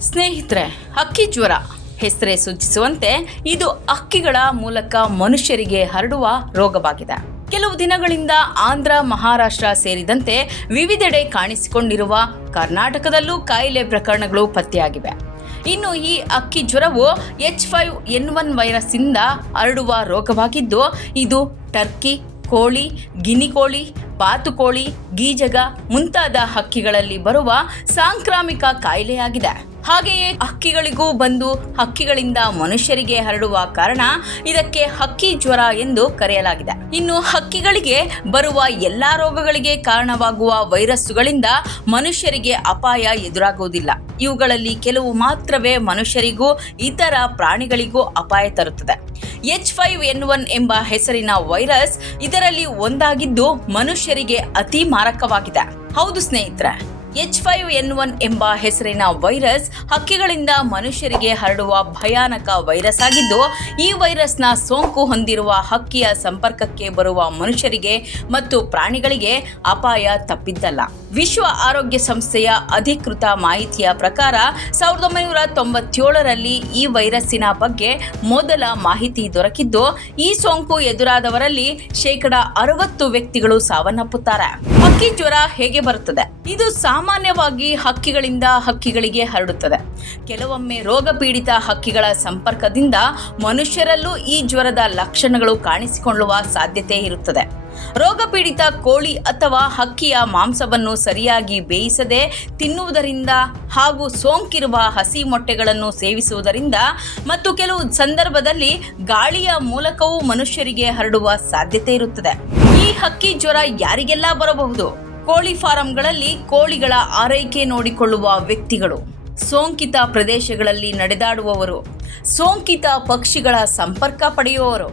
ಸ್ನೇಹಿತರೆ ಹಕ್ಕಿ ಜ್ವರ. ಹೆಸರೇ ಸೂಚಿಸುವಂತೆ ಇದು ಹಕ್ಕಿಗಳ ಮೂಲಕ ಮನುಷ್ಯರಿಗೆ ಹರಡುವ ರೋಗವಾಗಿದೆ. ಕೆಲವು ದಿನಗಳಿಂದ ಆಂಧ್ರ, ಮಹಾರಾಷ್ಟ್ರ ಸೇರಿದಂತೆ ವಿವಿಧೆಡೆ ಕಾಣಿಸಿಕೊಂಡಿರುವ ಕರ್ನಾಟಕದಲ್ಲೂ ಕಾಯಿಲೆ ಪ್ರಕರಣಗಳು ಪತ್ತೆಯಾಗಿವೆ. ಇನ್ನು ಈ ಅಕ್ಕಿ ಜ್ವರವು H five N one virus ಇಂದ ಹರಡುವ ರೋಗವಾಗಿದ್ದು, ಇದು ಟರ್ಕಿ, ಕೋಳಿ ಗಿನಿಕೋಳಿ ಬಾತುಕೋಳಿ ಗೀಜಗ ಮುಂತಾದ ಹಕ್ಕಿಗಳಲ್ಲಿ ಬರುವ ಸಾಂಕ್ರಾಮಿಕ ಕಾಯಿಲೆಯಾಗಿದೆ. ಹಾಗೆಯೇ ಹಕ್ಕಿಗಳಿಗೂ ಬಂದು ಹಕ್ಕಿಗಳಿಂದ ಮನುಷ್ಯರಿಗೆ ಹರಡುವ ಕಾರಣ ಇದಕ್ಕೆ ಹಕ್ಕಿ ಜ್ವರ ಎಂದು ಕರೆಯಲಾಗಿದೆ. ಇನ್ನು ಹಕ್ಕಿಗಳಿಗೆ ಬರುವ ಎಲ್ಲಾ ರೋಗಗಳಿಗೆ ಕಾರಣವಾಗುವ ವೈರಸ್ಸುಗಳಿಂದ ಮನುಷ್ಯರಿಗೆ ಅಪಾಯ ಎದುರಾಗುವುದಿಲ್ಲ. ಇವುಗಳಲ್ಲಿ ಕೆಲವು ಮಾತ್ರವೇ ಮನುಷ್ಯರಿಗೂ, ಇತರ ಪ್ರಾಣಿಗಳಿಗೂ ಅಪಾಯ ತರುತ್ತದೆ. ಎಚ್ ಫೈವ್ ಎನ್ ಒನ್ ಎಂಬ ಹೆಸರಿನ ವೈರಸ್ ಇದರಲ್ಲಿ ಒಂದಾಗಿದ್ದು ಮನುಷ್ಯರಿಗೆ ಅತಿ ಮಾರಕವಾಗಿದೆ. ಹೌದು ಸ್ನೇಹಿತರೆ ಎಚ್ ಫೈವ್ ಎನ್ ಒನ್ ಎಂಬ ಹೆಸರಿನ ವೈರಸ್ ಹಕ್ಕಿಗಳಿಂದ ಮನುಷ್ಯರಿಗೆ ಹರಡುವ ಭಯಾನಕ ವೈರಸ್ ಆಗಿದ್ದು, ಈ ವೈರಸ್ನ ಸೋಂಕು ಹೊಂದಿರುವ ಹಕ್ಕಿಯ ಸಂಪರ್ಕಕ್ಕೆ ಬರುವ ಮನುಷ್ಯರಿಗೆ ಮತ್ತು ಪ್ರಾಣಿಗಳಿಗೆ ಅಪಾಯ ತಪ್ಪಿದ್ದಲ್ಲ. ವಿಶ್ವ ಆರೋಗ್ಯ ಸಂಸ್ಥೆಯ ಅಧಿಕೃತ ಮಾಹಿತಿಯ ಪ್ರಕಾರ, ಸಾವಿರದ ಒಂಬೈನೂರ ತೊಂಬತ್ತೇಳರಲ್ಲಿ ಈ ವೈರಸ್ಸಿನ ಬಗ್ಗೆ ಮೊದಲ ಮಾಹಿತಿ ದೊರಕಿದ್ದು, ಈ ಸೋಂಕು ಎದುರಾದವರಲ್ಲಿ ಶೇಕಡ ಅರವತ್ತು ವ್ಯಕ್ತಿಗಳು ಸಾವನ್ನಪ್ಪುತ್ತಾರೆ. ಹಕ್ಕಿ ಜ್ವರ ಹೇಗೆ ಬರುತ್ತದೆ? ಇದು ಸಾಮಾನ್ಯವಾಗಿ ಹಕ್ಕಿಗಳಿಂದ ಹಕ್ಕಿಗಳಿಗೆ ಹರಡುತ್ತದೆ. ಕೆಲವೊಮ್ಮೆ ರೋಗ ಪೀಡಿತ ಹಕ್ಕಿಗಳ ಸಂಪರ್ಕದಿಂದ ಮನುಷ್ಯರಲ್ಲೂ ಈ ಜ್ವರದ ಲಕ್ಷಣಗಳು ಕಾಣಿಸಿಕೊಳ್ಳುವ ಸಾಧ್ಯತೆ ಇರುತ್ತದೆ. ರೋಗ ಪೀಡಿತ ಕೋಳಿ ಅಥವಾ ಹಕ್ಕಿಯ ಮಾಂಸವನ್ನು ಸರಿಯಾಗಿ ಬೇಯಿಸದೆ ತಿನ್ನುವುದರಿಂದ ಹಾಗೂ ಸೋಂಕಿರುವ ಹಸಿ ಮೊಟ್ಟೆಗಳನ್ನು ಸೇವಿಸುವುದರಿಂದ ಮತ್ತು ಕೆಲವು ಸಂದರ್ಭದಲ್ಲಿ ಗಾಳಿಯ ಮೂಲಕವೂ ಮನುಷ್ಯರಿಗೆ ಹರಡುವ ಸಾಧ್ಯತೆ ಇರುತ್ತದೆ. ಈ ಹಕ್ಕಿ ಜ್ವರ ಯಾರಿಗೆಲ್ಲ ಬರಬಹುದು? ಕೋಳಿ ಫಾರಂಗಳಲ್ಲಿ ಕೋಳಿಗಳ ಆರೈಕೆ ನೋಡಿಕೊಳ್ಳುವ ವ್ಯಕ್ತಿಗಳು. ಸೋಂಕಿತ ಪ್ರದೇಶಗಳಲ್ಲಿ ನಡೆದಾಡುವವರು. ಸೋಂಕಿತ ಪಕ್ಷಿಗಳ ಸಂಪರ್ಕ ಪಡೆಯುವವರು.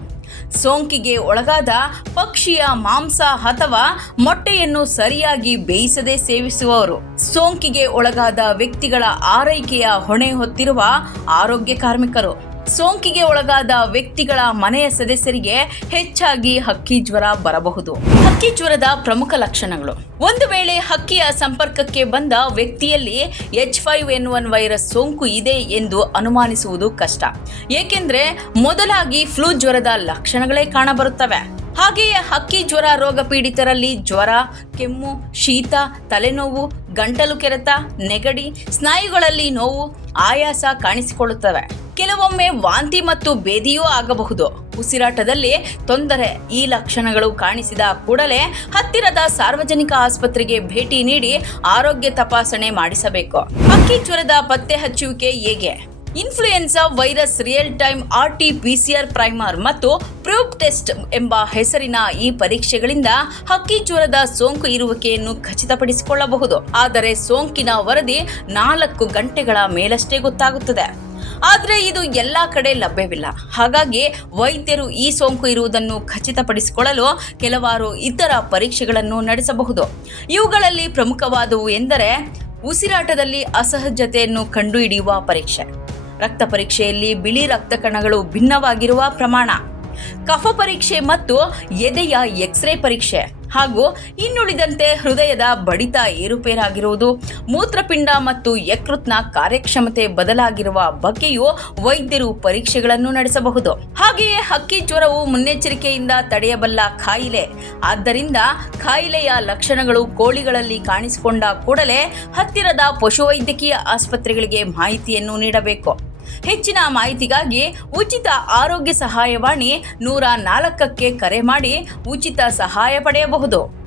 ಸೋಂಕಿಗೆ ಒಳಗಾದ ಪಕ್ಷಿಯ ಮಾಂಸ ಅಥವಾ ಮೊಟ್ಟೆಯನ್ನು ಸರಿಯಾಗಿ ಬೇಯಿಸದೆ ಸೇವಿಸುವವರು. ಸೋಂಕಿಗೆ ಒಳಗಾದ ವ್ಯಕ್ತಿಗಳ ಆರೈಕೆಯ ಹೊಣೆ ಹೊತ್ತಿರುವ ಆರೋಗ್ಯ ಕಾರ್ಮಿಕರು. ಸೋಂಕಿಗೆ ಒಳಗಾದ ವ್ಯಕ್ತಿಗಳ ಮನೆಯ ಸದಸ್ಯರಿಗೆ ಹೆಚ್ಚಾಗಿ ಹಕ್ಕಿ ಜ್ವರ ಬರಬಹುದು. ಹಕ್ಕಿ ಜ್ವರದ ಪ್ರಮುಖ ಲಕ್ಷಣಗಳು. ಒಂದು ವೇಳೆ ಹಕ್ಕಿಯ ಸಂಪರ್ಕಕ್ಕೆ ಬಂದ ವ್ಯಕ್ತಿಯಲ್ಲಿ H five N one virus ಸೋಂಕು ಇದೆ ಎಂದು ಅನುಮಾನಿಸುವುದು ಕಷ್ಟ. ಏಕೆಂದರೆ ಮೊದಲಾಗಿ ಫ್ಲೂ ಜ್ವರದ ಲಕ್ಷಣಗಳೇ ಕಾಣಬರುತ್ತವೆ. ಹಾಗೆಯೇ ಹಕ್ಕಿ ಜ್ವರ ರೋಗ ಪೀಡಿತರಲ್ಲಿ ಜ್ವರ, ಕೆಮ್ಮು, ಶೀತ, ತಲೆನೋವು, ಗಂಟಲು ಕೆರೆತ, ನೆಗಡಿ, ಸ್ನಾಯುಗಳಲ್ಲಿ ನೋವು, ಆಯಾಸ ಕಾಣಿಸಿಕೊಳ್ಳುತ್ತವೆ. ಕೆಲವೊಮ್ಮೆ ವಾಂತಿ ಮತ್ತು ಬೇದಿಯೂ ಆಗಬಹುದು. ಉಸಿರಾಟದಲ್ಲಿ ತೊಂದರೆ ಈ ಲಕ್ಷಣಗಳು ಕಾಣಿಸಿದ ಕೂಡಲೇ ಹತ್ತಿರದ ಸಾರ್ವಜನಿಕ ಆಸ್ಪತ್ರೆಗೆ ಭೇಟಿ ನೀಡಿ ಆರೋಗ್ಯ ತಪಾಸಣೆ ಮಾಡಿಸಬೇಕು. ಹಕ್ಕಿ ಜ್ವರದ ಪತ್ತೆ ಹಚ್ಚುವಿಕೆ ಹೇಗೆ? Influenza virus real time R T PCR primer ಮತ್ತು ಪ್ರೂಬ್ ಟೆಸ್ಟ್ ಎಂಬ ಹೆಸರಿನ ಈ ಪರೀಕ್ಷೆಗಳಿಂದ ಹಕ್ಕಿ ಜ್ವರದ ಸೋಂಕು ಇರುವಿಕೆಯನ್ನು ಖಚಿತಪಡಿಸಿಕೊಳ್ಳಬಹುದು. ಆದರೆ ಸೋಂಕಿನ ವರದಿ ನಾಲ್ಕು ಗಂಟೆಗಳ ಮೇಲಷ್ಟೇ ಗೊತ್ತಾಗುತ್ತದೆ. ಆದರೆ ಇದು ಎಲ್ಲ ಕಡೆ ಲಭ್ಯವಿಲ್ಲ. ಹಾಗಾಗಿ ವೈದ್ಯರು ಈ ಸೋಂಕು ಇರುವುದನ್ನು ಖಚಿತಪಡಿಸಿಕೊಳ್ಳಲು ಕೆಲವಾರು ಇತರ ಪರೀಕ್ಷೆಗಳನ್ನು ನಡೆಸಬಹುದು. ಇವುಗಳಲ್ಲಿ ಪ್ರಮುಖವಾದವು ಎಂದರೆ ಉಸಿರಾಟದಲ್ಲಿ ಅಸಹಜತೆಯನ್ನು ಕಂಡುಹಿಡಿಯುವ ಪರೀಕ್ಷೆ. ರಕ್ತ ಪರೀಕ್ಷೆಯಲ್ಲಿ ಬಿಳಿ ರಕ್ತ ಕಣಗಳು ಭಿನ್ನವಾಗಿರುವ ಪ್ರಮಾಣ. ಕಫ ಪರೀಕ್ಷೆ ಮತ್ತು ಎದೆಯ ಎಕ್ಸ್ರೇ ಪರೀಕ್ಷೆ. ಹಾಗೂ ಇನ್ನುಳಿದಂತೆ ಹೃದಯದ ಬಡಿತ ಏರುಪೇರಾಗಿರುವುದು, ಮೂತ್ರಪಿಂಡ ಮತ್ತು ಯಕೃತ್ನ ಕಾರ್ಯಕ್ಷಮತೆ ಬದಲಾಗಿರುವ ಬಗ್ಗೆಯೂ ವೈದ್ಯರು ಪರೀಕ್ಷೆಗಳನ್ನು ನಡೆಸಬಹುದು. ಹಾಗೆಯೇ ಹಕ್ಕಿ ಜ್ವರವು ಮುನ್ನೆಚ್ಚರಿಕೆಯಿಂದ ತಡೆಯಬಲ್ಲ ಕಾಯಿಲೆ ಆದ್ದರಿಂದ ಕಾಯಿಲೆಯ ಲಕ್ಷಣಗಳು ಕೋಳಿಗಳಲ್ಲಿ ಕಾಣಿಸಿಕೊಂಡ ಕೂಡಲೇ ಹತ್ತಿರದ ಪಶುವೈದ್ಯಕೀಯ ಆಸ್ಪತ್ರೆಗಳಿಗೆ ಮಾಹಿತಿಯನ್ನು ನೀಡಬೇಕು. ಹೆಚ್ಚಿನ ಮಾಹಿತಿಗಾಗಿ ಉಚಿತ ಆರೋಗ್ಯ ಸಹಾಯವಾಣಿ ನೂರ ನಾಲ್ಕಕ್ಕೆ ಕರೆ ಮಾಡಿ ಉಚಿತ ಸಹಾಯ ಪಡೆಯಬಹುದು.